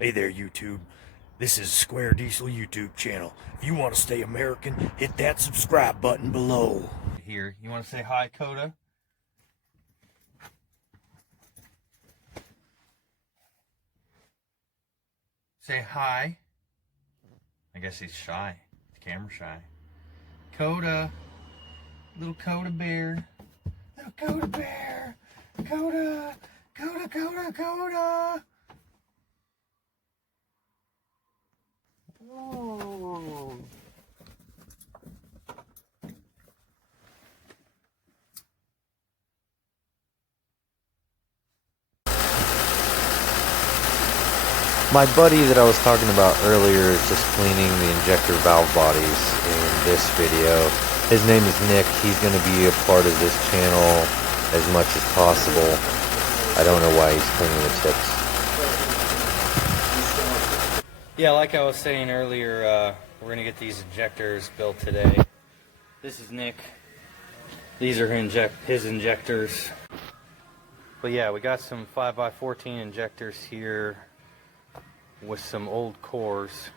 Hey there, YouTube. This is Square Diesel YouTube channel. If you want to stay American, hit that subscribe button below. Here, you want to say hi, Coda? Say hi. I guess he's shy. He's camera shy. Coda. Little Coda bear. Little Coda bear. Coda. Coda, Coda, Coda. Oh. My buddy that I was talking about earlier is just cleaning the injector valve bodies in this video. His name is Nick. He's going to be a part of this channel as much as possible. I don't know why he's cleaning the tips. Yeah, like I was saying earlier, we're going to get these injectors built today. This is Nick. These are his injectors. But yeah, we got some 5x14 injectors here with some old cores,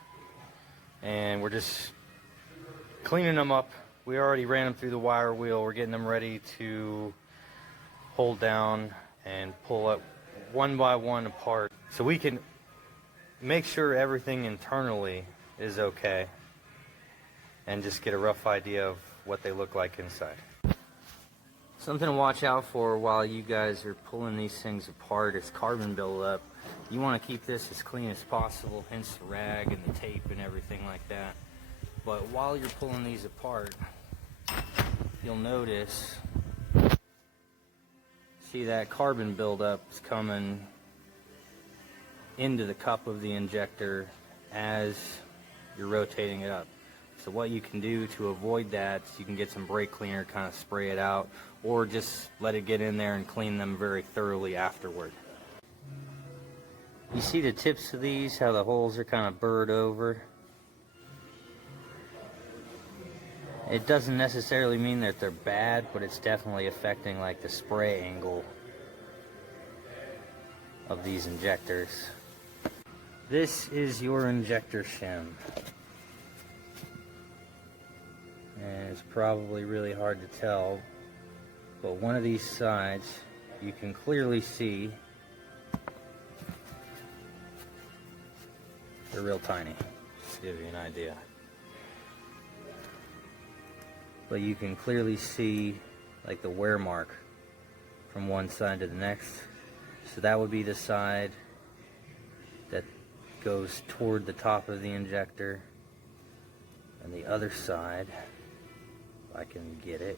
and we're just cleaning them up. We already ran them through the wire wheel. We're getting them ready to hold down and pull up one by one apart so we can make sure everything internally is okay and just get a rough idea of what they look like inside. Something to watch out for while you guys are pulling these things apart is carbon buildup. You want to keep this as clean as possible, hence the rag and the tape and everything like that. But while you're pulling these apart, you'll notice, see that carbon buildup is coming into the cup of the injector as you're rotating it up. So what you can do to avoid that is you can get some brake cleaner, kind of spray it out, or just let it get in there and clean them very thoroughly afterward. You see the tips of these, how the holes are kind of burred over? It doesn't necessarily mean that they're bad, but it's definitely affecting like the spray angle of these injectors. This is your injector shim. And it's probably really hard to tell, but one of these sides you can clearly see they're real tiny, just to give you an idea. But you can clearly see like the wear mark from one side to the next. So that would be the side that goes toward the top of the injector, and the other side, if I can get it,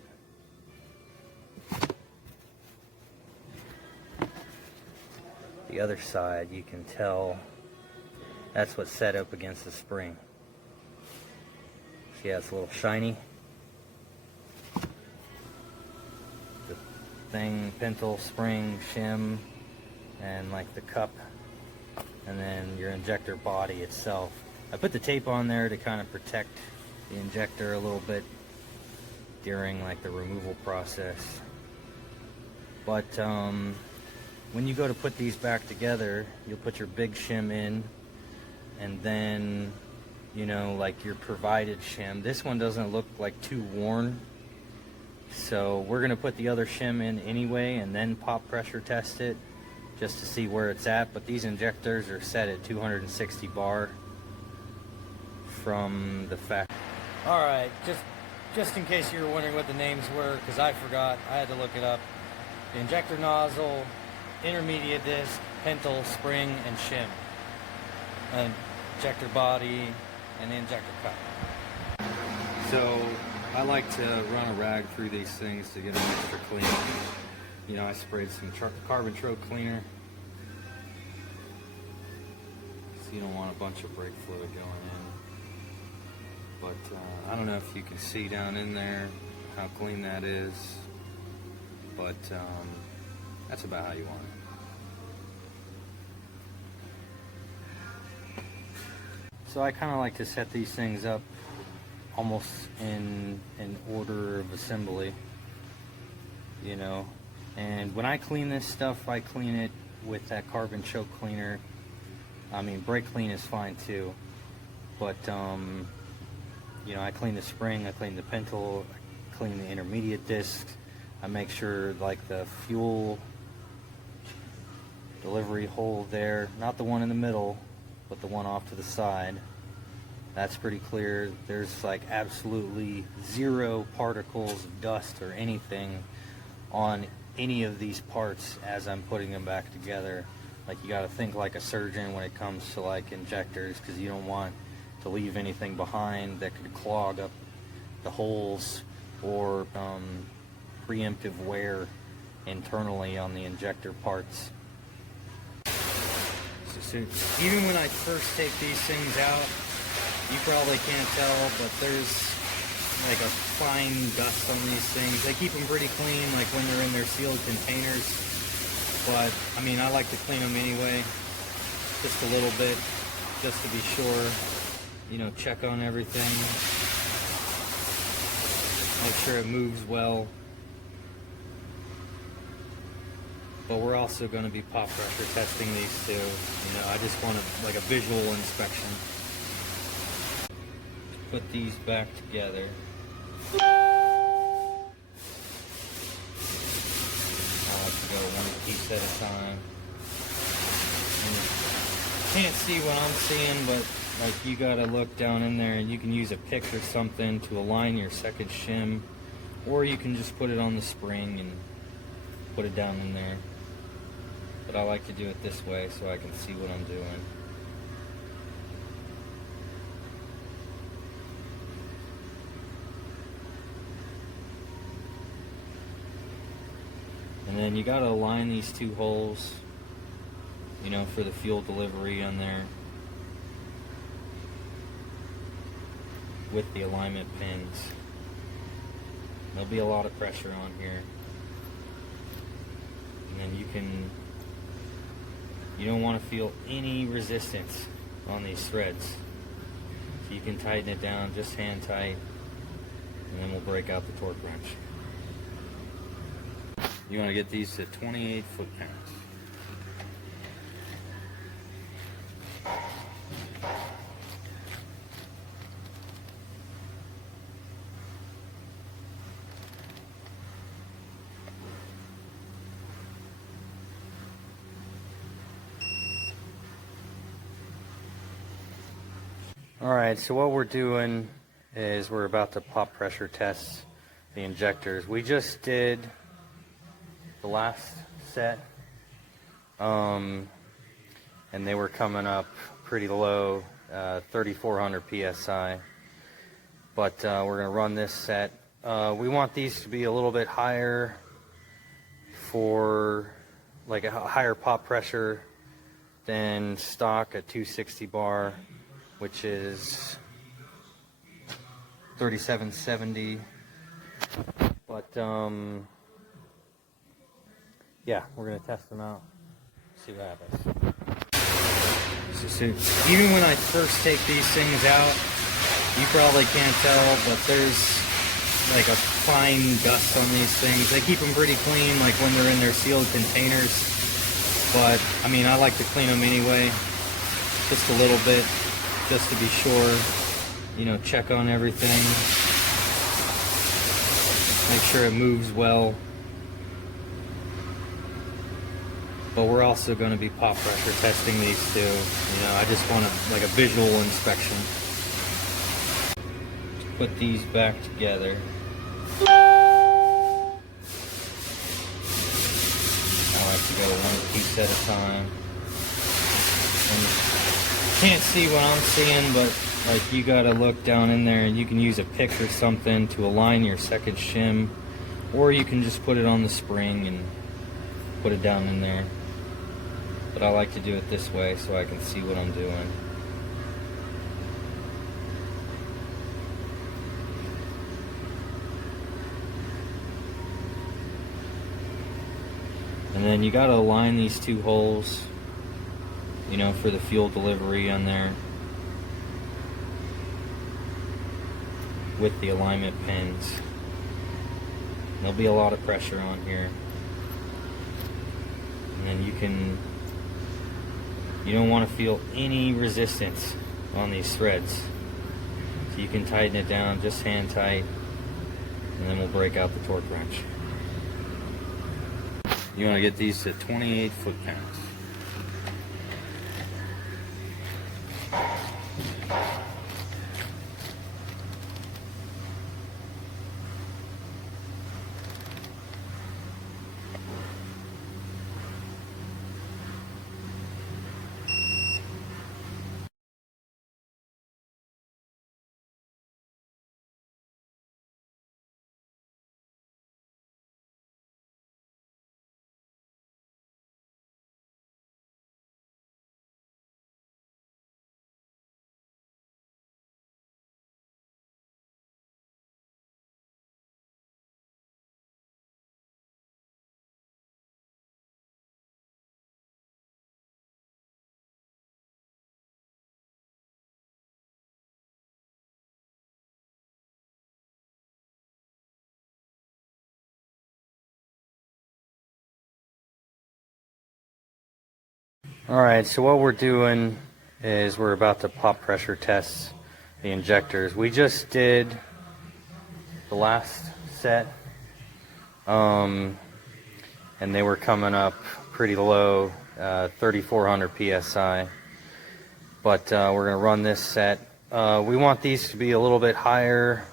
the other side you can tell that's what's set up against the spring. See how it's a little shiny? The thing, pintle, spring, shim, and like the cup, and then your injector body itself. I put the tape on there to kind of protect the injector a little bit during like the removal process. But when you go to put these back together, you'll put your big shim in, and then, you know, like your provided shim. This one doesn't look like too worn, so we're gonna put the other shim in anyway and then pop pressure test it just to see where it's at. But these injectors are set at 260 bar from the factory. Alright, just in case you were wondering what the names were, because I forgot, I had to look it up. The injector nozzle, intermediate disc, pintle, spring, and shim. An injector body, and the injector cup. So I like to run a rag through these things to get them extra clean. You know, I sprayed some carbon tro cleaner, so you don't want a bunch of brake fluid going in. But I don't know if you can see down in there how clean that is, but that's about how you want it. So I kind of like to set these things up almost in order of assembly, you know. And when I clean this stuff, I clean it with that carbon choke cleaner. I mean, brake clean is fine too, but you know, I clean the spring, I clean the pintle, I clean the intermediate discs. I make sure like the fuel delivery hole there, not the one in the middle, but the one off to the side, that's pretty clear. There's like absolutely zero particles of dust or anything on any of these parts as I'm putting them back together. Like, you got to think like a surgeon when it comes to like injectors, because you don't want to leave anything behind that could clog up the holes or preemptive wear internally on the injector parts. So even when I first take these things out, you probably can't tell, but there's like a fine dust on these things. They keep them pretty clean, like when they're in their sealed containers. But I mean, I like to clean them anyway, just a little bit, just to be sure. You know, check on everything, make sure it moves well. But we're also going to be pop pressure testing these too. You know, I just want like a visual inspection. Put these back together. I like to go one piece at a time. And you can't see what I'm seeing, but like, you gotta look down in there, and you can use a pick or something to align your second shim, or you can just put it on the spring and put it down in there. But I like to do it this way so I can see what I'm doing. And then you got to align these two holes, you know, for the fuel delivery on there with the alignment pins. There'll be a lot of pressure on here. And then you don't want to feel any resistance on these threads. So you can tighten it down, just hand tight, and then we'll break out the torque wrench. You want to get these to 28 foot-pounds. Alright, so what we're doing is we're about to pop pressure test the injectors. We just did the last set, and they were coming up pretty low, 3,400 psi, but we're going to run this set. We want these to be a little bit higher for like a higher pop pressure than stock, a 260 bar, which is 3770, but yeah, we're gonna test them out, see what happens. So even when I first take these things out, you probably can't tell, but there's like a fine dust on these things. They keep them pretty clean, like when they're in their sealed containers, but I mean, I like to clean them anyway, just a little bit, just to be sure. You know, check on everything, make sure it moves well. But we're also going to be pop pressure testing these too. You know, I just want like a visual inspection. Put these back together. I like to go one piece at a time. And you can't see what I'm seeing, but like, you got to look down in there, and you can use a pick or something to align your second shim, or you can just put it on the spring and put it down in there. But I like to do it this way so I can see what I'm doing. And then you got to align these two holes, you know, for the fuel delivery on there with the alignment pins. There'll be a lot of pressure on here. And then You don't want to feel any resistance on these threads. So you can tighten it down, just hand tight, and then we'll break out the torque wrench. You want to get these to 28 foot-pounds. Alright, so what we're doing is we're about to pop pressure test the injectors. We just did the last set, and they were coming up pretty low, 3,400 psi. But we're going to run this set. We want these to be a little bit higher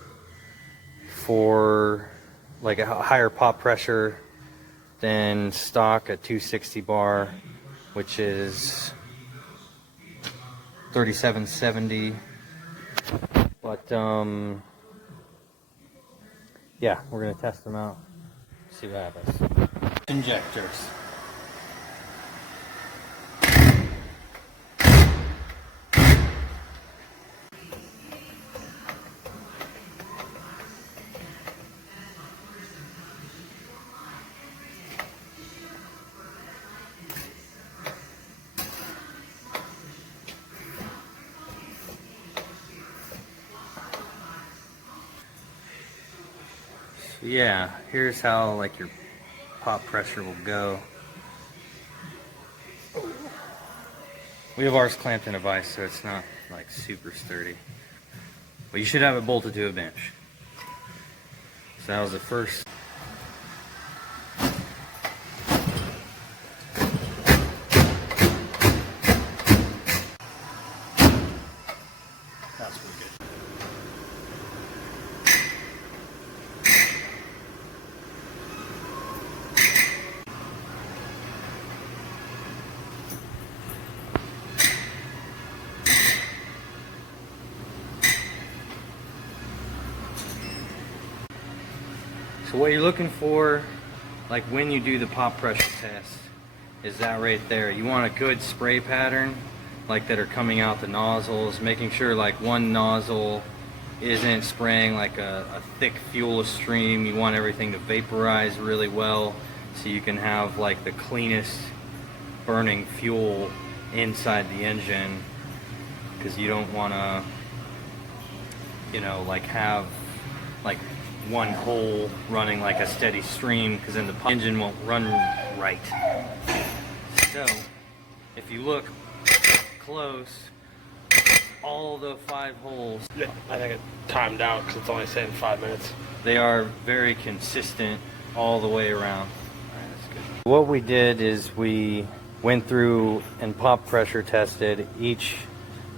for like a higher pop pressure than stock at 260 bar, which is 3770. But yeah, we're gonna test them out, see what happens. Injectors. Yeah, here's how like your pop pressure will go. We have ours clamped in a vise, so it's not like super sturdy. But you should have it bolted to a bench. So that was the first. That's pretty good. So what you're looking for, like when you do the pop pressure test, is that right there. You want a good spray pattern, like that are coming out the nozzles, making sure like one nozzle isn't spraying like a thick fuel stream. You want everything to vaporize really well so you can have like the cleanest burning fuel inside the engine, because you don't want to, you know, like have like one hole running like a steady stream, because then the engine won't run right. So if you look close, all the 5 holes, Yeah, I think it timed out because it's only saying 5 minutes. they are very consistent all the way around. Alright, that's good. What we did is we went through and pop pressure tested each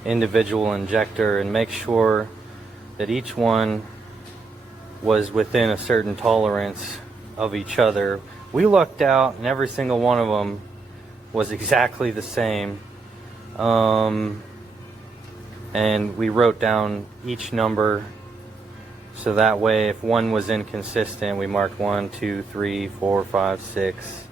individual injector and make sure that each one was within a certain tolerance of each other. We lucked out and every single one of them was exactly the same. And we wrote down each number so that way if one was inconsistent, we marked 1, 2, 3, 4, 5, 6.